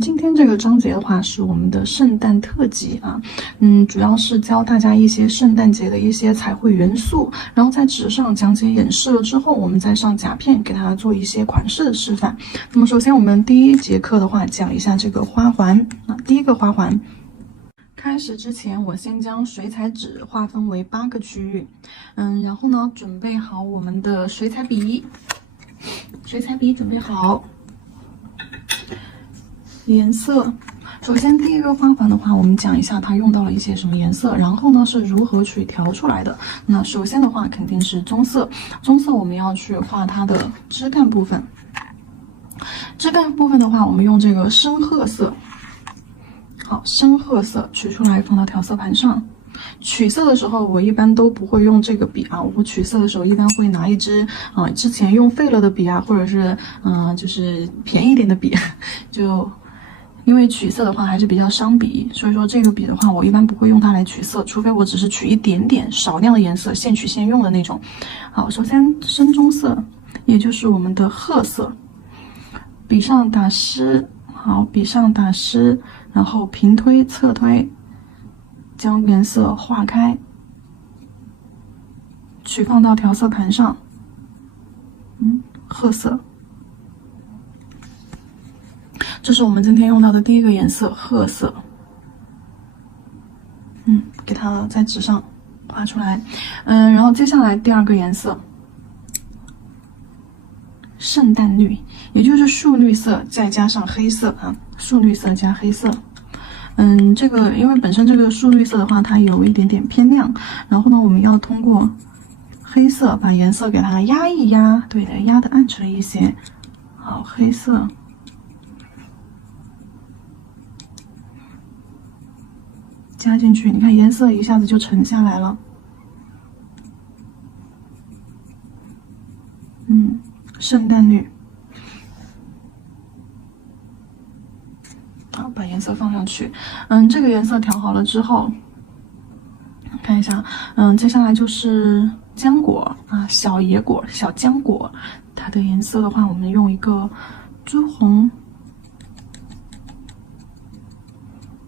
今天这个章节的话是我们的圣诞特辑啊，主要是教大家一些圣诞节的一些彩绘元素，然后在纸上讲解演示了之后，我们再上夹片给大家做一些款式的示范。那么首先我们第一节课的话讲一下这个花环啊，第一个花环。开始之前，我先将水彩纸划分为8个区域，然后呢，准备好我们的水彩笔，准备好。颜色，首先第一个花环的话，我们讲一下它用到了一些什么颜色，然后呢是如何去调出来的。那首先的话肯定是棕色，我们要去画它的枝干部分。枝干部分的话，我们用这个深褐色。好，深褐色取出来放到调色盘上。取色的时候，我一般都不会用这个笔啊，我取色的时候一般会拿一支之前用废了的笔啊，或者是就是便宜一点的笔，就因为取色的话还是比较伤笔，所以说这个笔的话我一般不会用它来取色，除非我只是取一点点少量的颜色，现取现用的那种。好，首先深棕色，也就是我们的褐色，笔上打湿，好，笔上打湿，然后平推侧推，将颜色化开，取放到调色盘上。褐色，这是我们今天用到的第一个颜色，褐色。给它在纸上画出来。然后接下来第二个颜色，圣诞绿，也就是树绿色再加上黑色啊，树绿色加黑色。这个因为本身这个树绿色的话，它有一点点偏亮，然后呢，我们要通过黑色把颜色给它压一压，对的，压的暗沉一些。好，黑色，加进去，你看颜色一下子就沉下来了。圣诞绿。好，把颜色放上去。这个颜色调好了之后，看一下，接下来就是浆果啊，小野果、小浆果，它的颜色的话，我们用一个朱红。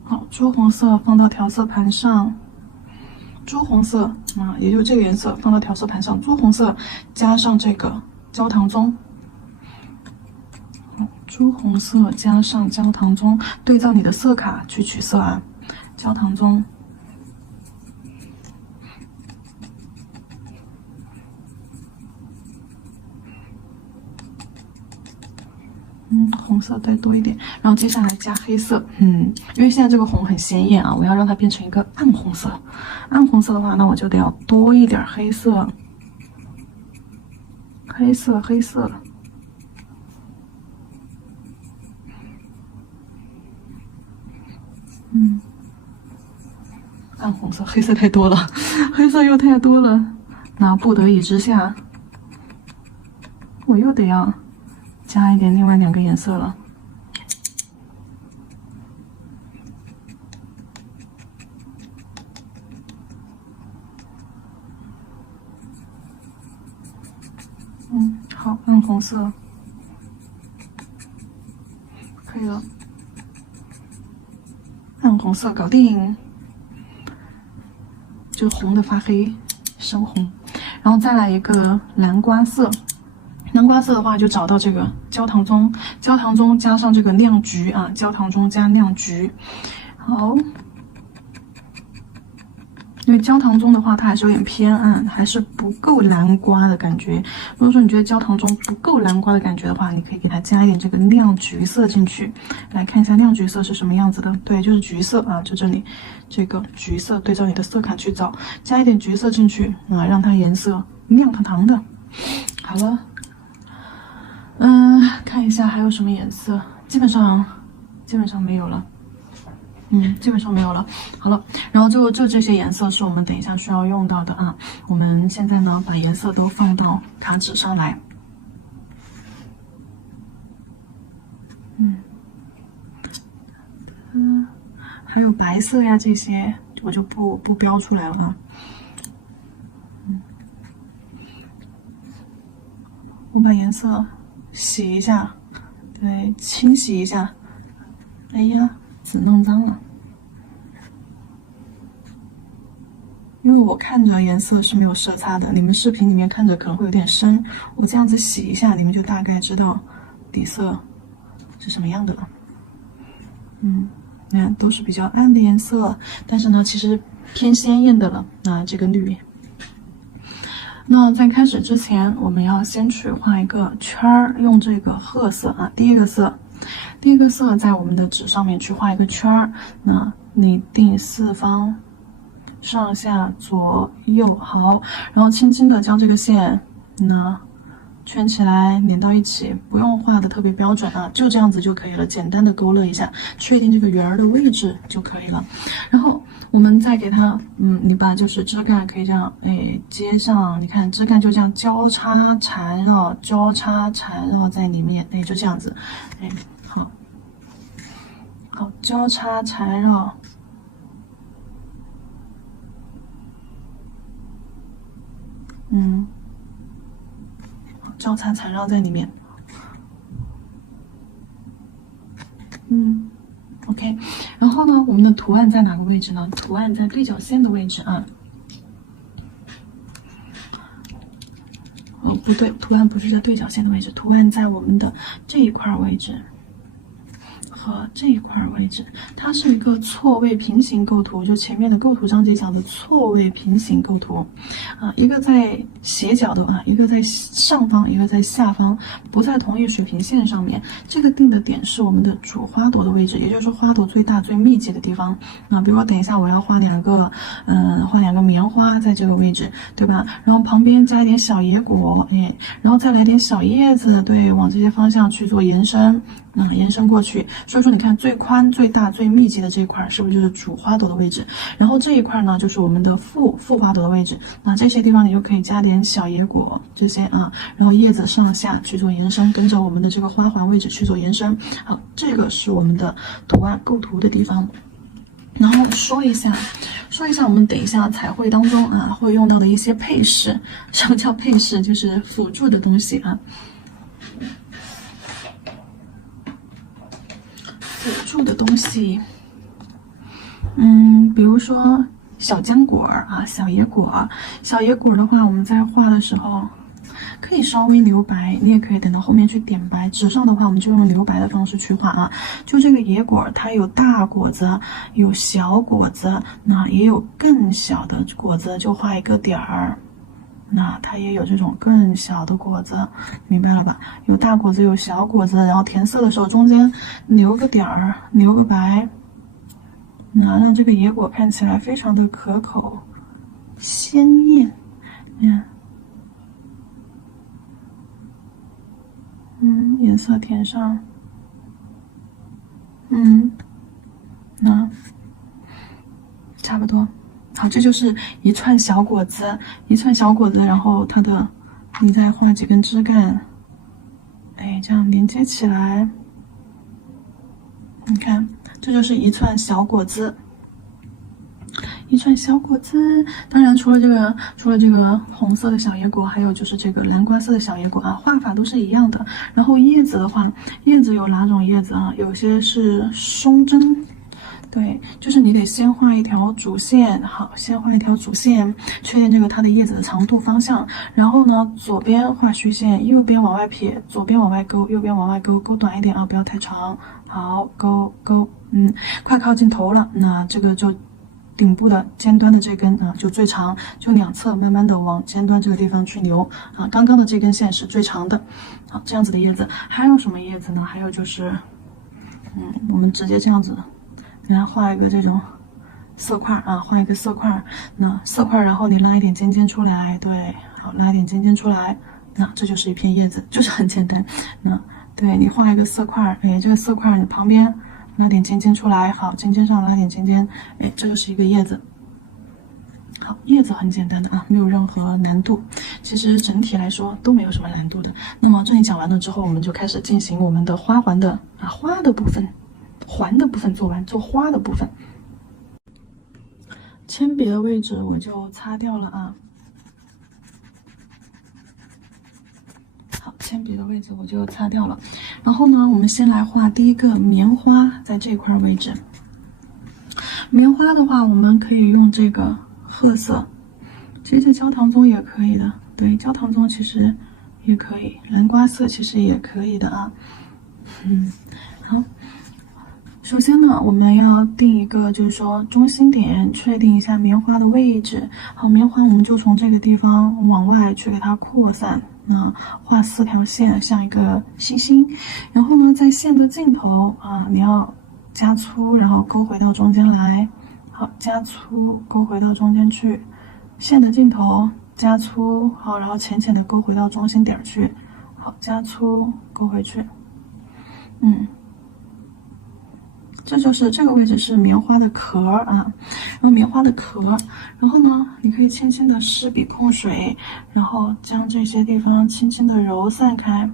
好，朱红色放到调色盘上，朱红色啊，也就是这个颜色放到调色盘上，朱红色加上这个焦糖棕。朱红色加上焦糖棕，对照你的色卡去取色啊。焦糖棕，红色再多一点，然后接下来加黑色，因为现在这个红很鲜艳啊，我要让它变成一个暗红色。暗红色的话，那我就得要多一点黑色，黑色。暗红色，黑色太多了，黑色又太多了，那不得已之下，我又得要加一点另外2个颜色了。好，暗红色，可以了，暗红色搞定。就红的发黑，深红，然后再来一个蓝瓜色。蓝瓜色的话，就找到这个焦糖棕，焦糖棕加上这个亮橘啊，焦糖棕加亮橘。好，因为焦糖棕的话，它还是有点偏暗，还是不够蓝瓜的感觉。如果说你觉得焦糖棕不够蓝瓜的感觉的话，你可以给它加一点这个亮橘色进去。来看一下亮橘色是什么样子的，对，就是橘色啊，就这里这个橘色，对照你的色卡去找，加一点橘色进去啊，让它颜色亮堂堂的。好了，看一下还有什么颜色，基本上没有了。基本上没有了。好了，然后就这些颜色是我们等一下需要用到的啊。我们现在呢，把颜色都放到卡纸上来。还有白色呀，这些我就不标出来了啊。我把颜色洗一下，对，清洗一下。哎呀，纸弄脏了。因为我看着颜色是没有色差的，你们视频里面看着可能会有点深，我这样子洗一下，你们就大概知道底色是什么样的了。你看都是比较暗的颜色，但是呢，其实偏鲜艳的了。这个绿。那在开始之前，我们要先去画一个圈儿，用这个褐色第一个色在我们的纸上面去画一个圈儿。那你定四方。上下左右好，然后轻轻的将这个线圈起来，连到一起，不用画的特别标准就这样子就可以了，简单的勾勒一下，确定这个圆儿的位置就可以了。然后我们再给它，你把就是枝干可以这样，接上，你看枝干就这样交叉缠绕，在里面，就这样子，好，交叉缠绕。交叉缠绕在里面。OK， 然后呢，我们的图案在哪个位置呢？图案在对角线的位置不对，图案不是在对角线的位置，图案在我们的这一块位置。和这一块位置，它是一个错位平行构图，就前面的构图章节讲的错位平行构图，一个在斜角的一个在上方，一个在下方，不在同一水平线上面。这个定的点是我们的主花朵的位置，也就是说花朵最大最密集的地方。比如说等一下我要画两个棉花在这个位置，对吧？然后旁边加一点小野果，然后再来点小叶子，对，往这些方向去做延伸。延伸过去，所以说你看最宽、最大、最密集的这一块是不是就是主花朵的位置？然后这一块呢就是我们的副花朵的位置。这些地方你就可以加点小野果这些然后叶子上下去做延伸，跟着我们的这个花环位置去做延伸。好，这个是我们的图案构图的地方。然后说一下我们等一下彩绘当中会用到的一些配饰。什么叫配饰？就是辅助的东西辅助的东西，比如说小浆果小野果。小野果的话，我们在画的时候可以稍微留白，你也可以等到后面去点白。纸上的话，我们就用留白的方式去画就这个野果，它有大果子，有小果子，也有更小的果子，就画一个点儿。它也有这种更小的果子，明白了吧？有大果子，有小果子，然后填色的时候中间留个点儿，留个白，让这个野果看起来非常的可口、鲜艳。颜色填上，差不多。好，这就是一串小果子，然后你再画几根枝干，这样连接起来。你看，这就是一串小果子。当然除了这个红色的小野果，还有就是这个蓝瓜色的小野果画法都是一样的。然后叶子的话，叶子有哪种叶子有些是松针。对，就是你得先画一条主线，好，先画一条主线，确定这个它的叶子的长度方向，然后呢，左边画虚线，右边往外撇，左边往外勾，右边往外勾，勾短一点不要太长，好，勾，快靠近头了，那这个就顶部的尖端的这根就最长，就两侧慢慢的往尖端这个地方去留刚刚的这根线是最长的，好，这样子的叶子。还有什么叶子呢？还有就是我们直接这样子给它画一个这种色块画一个色块，色块然后你拉一点尖尖出来，对，好，拉一点尖尖出来，这就是一片叶子，就是很简单。对，你画一个色块，这个色块你旁边拉点尖尖出来，好，尖尖上拉点尖尖，这就是一个叶子。好，叶子很简单的没有任何难度，其实整体来说都没有什么难度的。那么这里讲完了之后，我们就开始进行我们的花环的花的部分。环的部分做完，做花的部分。铅笔的位置我就擦掉了好，铅铅笔的位置我就擦掉了。然后呢，我们先来画第一个棉花，在这块位置。棉花的话，我们可以用这个褐色，其实这焦糖棕也可以的，对，焦糖棕其实也可以，蓝瓜色其实也可以的啊。好。首先呢，我们要定一个，就是说中心点，确定一下棉花的位置。好，棉花我们就从这个地方往外去给它扩散，画4条线，像一个星星。然后呢，在线的尽头啊，你要加粗，然后勾回到中间来。好，加粗勾回到中间去，线的尽头加粗，好，然后浅浅的勾回到中心点去。好，加粗勾回去。这就是这个位置是棉花的壳啊，然后棉花的壳，然后呢，你可以轻轻的湿笔碰水，然后将这些地方轻轻的揉散开。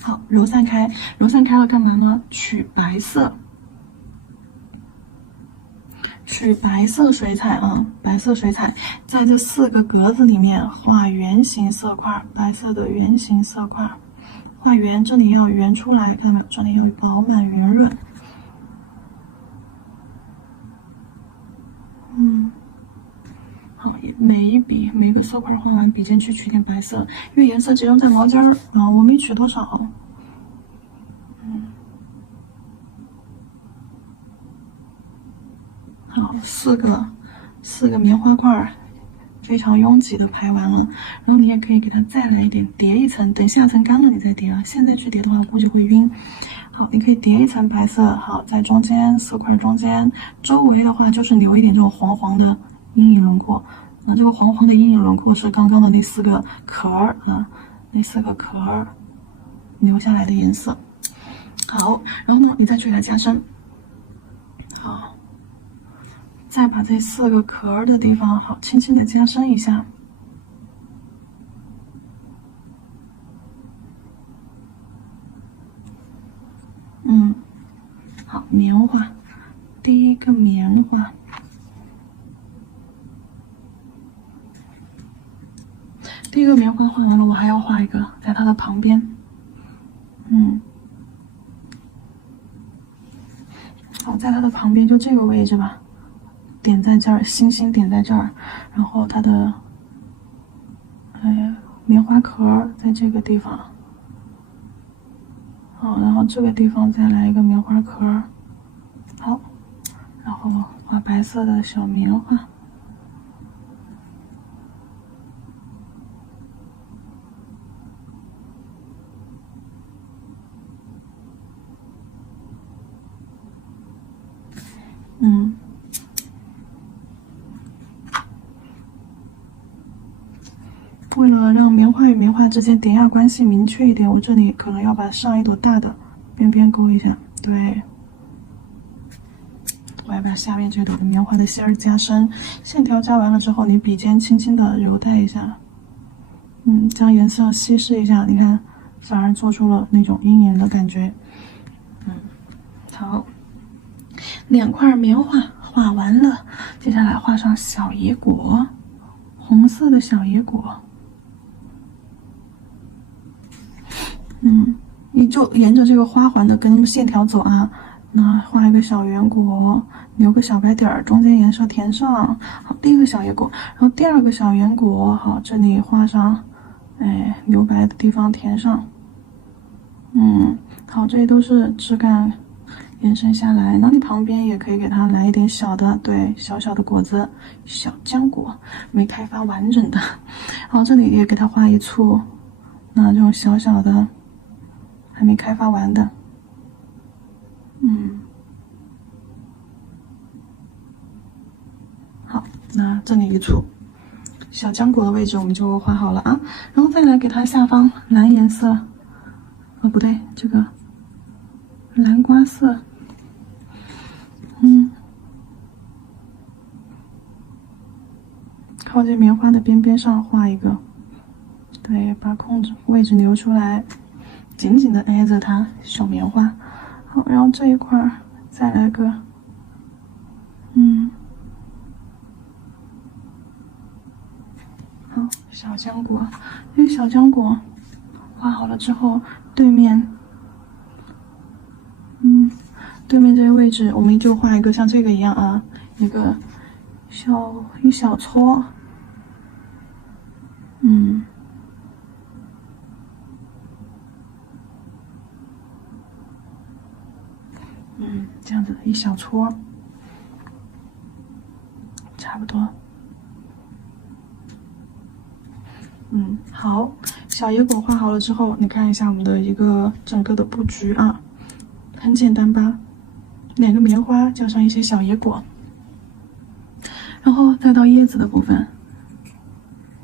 好，揉散开，揉散开了干嘛呢？取白色。取白色水彩啊，白色水彩，在这4个格子里面画圆形色块，白色的圆形色块，画圆，这里要圆出来，看到没有？这里要饱满圆润。好，每一笔每个色块画完，笔尖去取点白色，因为颜色集中在毛尖儿啊，我没取多少。好，四个棉花块非常拥挤的排完了，然后你也可以给它再来一点，叠一层，等下层干了你再叠啊。现在去叠的话估计会晕。好，你可以叠一层白色，好，在中间4块中间，周围的话就是留一点这种黄黄的阴影轮廓。那这个黄黄的阴影轮廓是刚刚的那4个壳儿啊，那4个壳儿留下来的颜色。好，然后呢，你再去给它加深。好。再把这4个壳的地方，好，轻轻的加深一下。好，棉花，第一个棉花，第一个棉花画完了，我还要画一个，在它的旁边。好，在它的旁边就这个位置吧。点在这儿，星星点在这儿，然后它的棉花壳在这个地方，好，然后这个地方再来一个棉花壳，好，然后画白色的小棉花。为了让棉花与棉花之间点压关系明确一点，我这里可能要把上一朵大的边边勾一下。对，我要把下面这朵的棉花的线儿加深，线条加完了之后，你笔尖轻轻的揉带一下，将颜色稀释一下，你看，反而做出了那种阴影的感觉。好，2块棉花画完了，接下来画上小野果，红色的小野果。你就沿着这个花环的根线条走啊，那画一个小圆果，留个小白点儿，中间颜色填上。好，第一个小野果，然后第2个小圆果，好，这里画上，留白的地方填上。好，这些都是枝干延伸下来，那你旁边也可以给它来一点小的，对，小小的果子，小浆果，没开发完整的。好，这里也给它画一簇，那这种小小的。还没开发完的，好，那这里一簇小浆果的位置我们就画好了啊，然后再来给它下方蓝颜色，不对，这个蓝瓜色，靠近棉花的边边上画一个，对，把控制位置留出来。紧紧的挨着它，小棉花。好，然后这一块再来个，小浆果，因为小浆果画好了之后，对面，对面这个位置我们就画一个像这个一样啊，一个一小撮，这样子一小撮，差不多。好，小野果画好了之后，你看一下我们的一个整个的布局啊，很简单吧？两个棉花加上一些小野果，然后再到叶子的部分，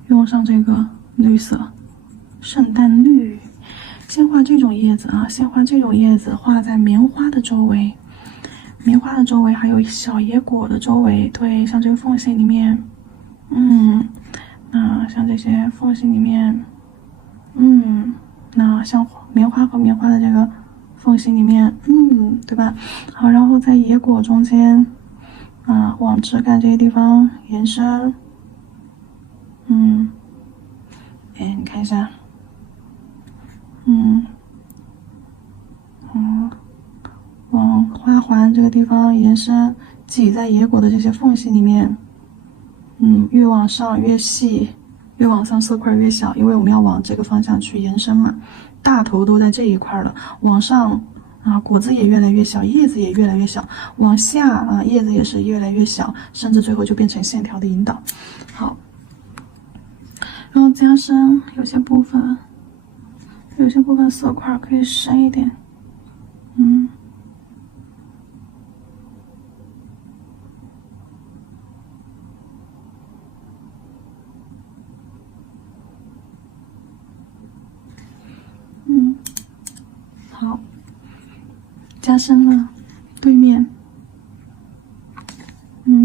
用上这个绿色，圣诞绿。先画这种叶子啊，先画这种叶子，画在棉花的周围，棉花的周围还有小野果的周围，对，像这个缝隙里面，那像这些缝隙里面，那像棉花和棉花的这个缝隙里面，对吧？好，然后在野果中间，往枝干这些地方延伸，你看一下。往花环这个地方延伸，挤在野果的这些缝隙里面，越往上越细，越往上色块越小，因为我们要往这个方向去延伸嘛。大头都在这一块了，往上果子也越来越小，叶子也越来越小，往下叶子也是越来越小，甚至最后就变成线条的引导。好，然后加深有些部分色块可以深一点，好，加深了对面，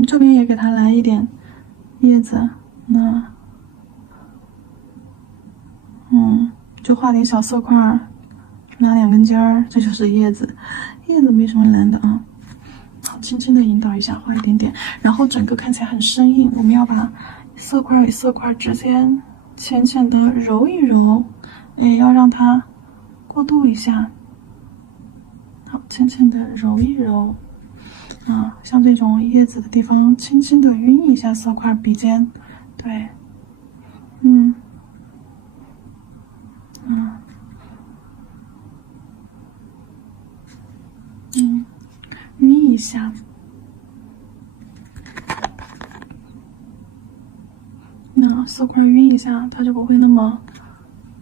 这边也给它来一点叶子，那，就画点小色块，拿2根尖儿，这就是叶子，叶子没什么难的啊。好，轻轻的引导一下，画一点点，然后整个看起来很生硬，我们要把色块与色块之间浅浅的揉一揉，要让它过渡一下。好，轻轻的揉一揉，像这种叶子的地方，轻轻的晕一下色块笔尖，对，晕一下，那色块晕一下，它就不会那么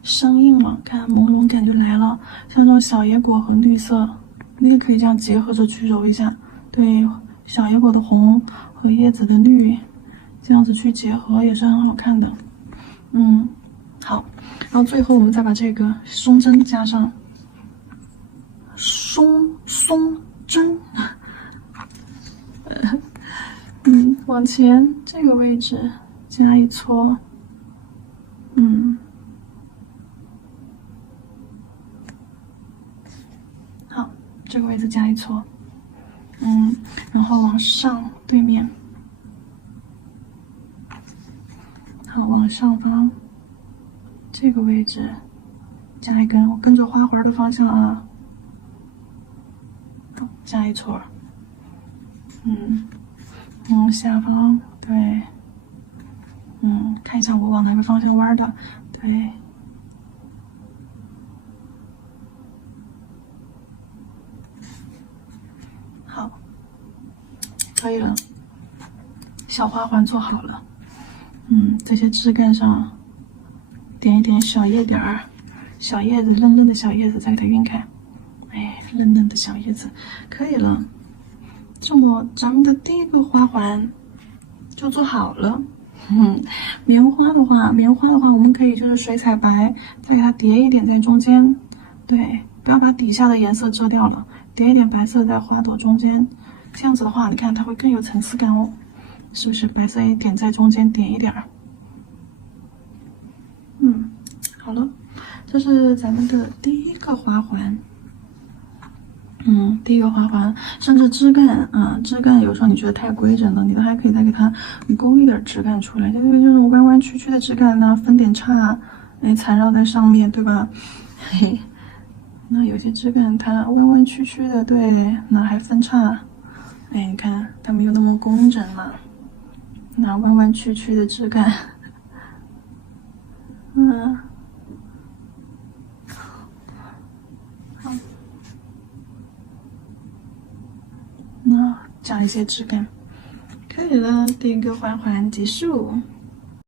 生硬了，看朦胧感就来了。像这种小野果和绿色，你也可以这样结合着去揉一下，对，小野果的红和叶子的绿，这样子去结合也是很好看的。好，然后最后我们再把这个松针加上，松针，往前这个位置加一撮，好，这个位置加一撮，然后往上对面，好，往上方这个位置加一根，我跟着花环的方向啊，好，加一撮，下方对，看一下我往哪个方向弯的，对，好，可以了，小花环做好了，这些枝干上点一点小叶点儿，小叶子嫩嫩的小叶子，再给它晕开，嫩嫩的小叶子，可以了。这么咱们的第一个花环就做好了。棉花的话，我们可以就是水彩白，再给它叠一点在中间，对，不要把底下的颜色遮掉了，叠一点白色在花朵中间，这样子的话，你看它会更有层次感哦，是不是？白色一点在中间，点一点儿。好了，这是咱们的第一个花环。第一个花环，甚至枝干啊，枝干有时候你觉得太规整了，你都还可以再给它勾一点枝干出来，就是这种弯弯曲曲的枝干呢，分点叉，哎，缠绕在上面，对吧？嘿，那有些枝干它弯弯曲曲的，对，那还分叉，哎，你看它没有那么工整嘛，那弯弯曲曲的枝干，那讲一些枝干，可以了，第一个花环结束。